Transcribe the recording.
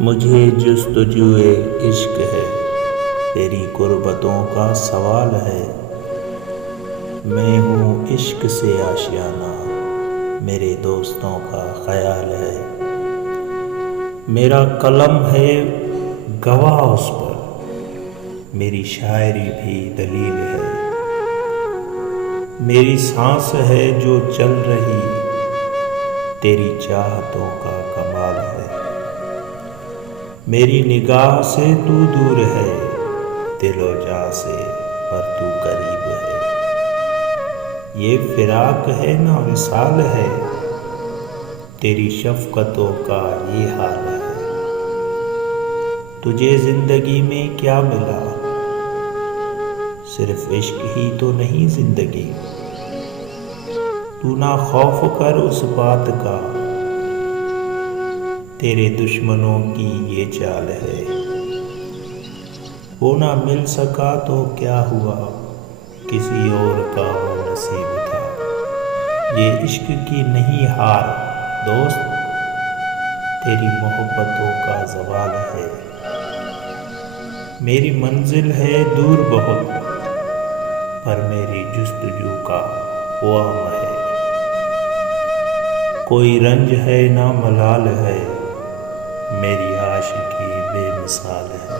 مجھے جستجوئے عشق ہے، تیری قربتوں کا سوال ہے۔ میں ہوں عشق سے آشیانہ، میرے دوستوں کا خیال ہے۔ میرا قلم ہے گواہ اس پر، میری شاعری بھی دلیل ہے۔ میری سانس ہے جو چل رہی، تیری چاہتوں کا کمال ہے۔ میری نگاہ سے تو دور ہے، دل و جاں سے پر تو قریب ہے۔ یہ فراق ہے نہ وصال ہے، تیری شفقتوں کا یہ حال ہے۔ تجھے زندگی میں کیا ملا؟ صرف عشق ہی تو نہیں زندگی۔ تو نہ خوف کر اس بات کا، تیرے دشمنوں کی یہ چال ہے۔ وہ نہ مل سکا تو کیا ہوا، کسی اور کا وہ نصیب تھا۔ یہ عشق کی نہیں ہار دوست، تیری محبتوں کا زوال ہے۔ میری منزل ہے دور بہت، پر میری جستجو کا وہ عام ہے۔ کوئی رنج ہے نہ ملال ہے، میری عاشقی بے مثال ہے۔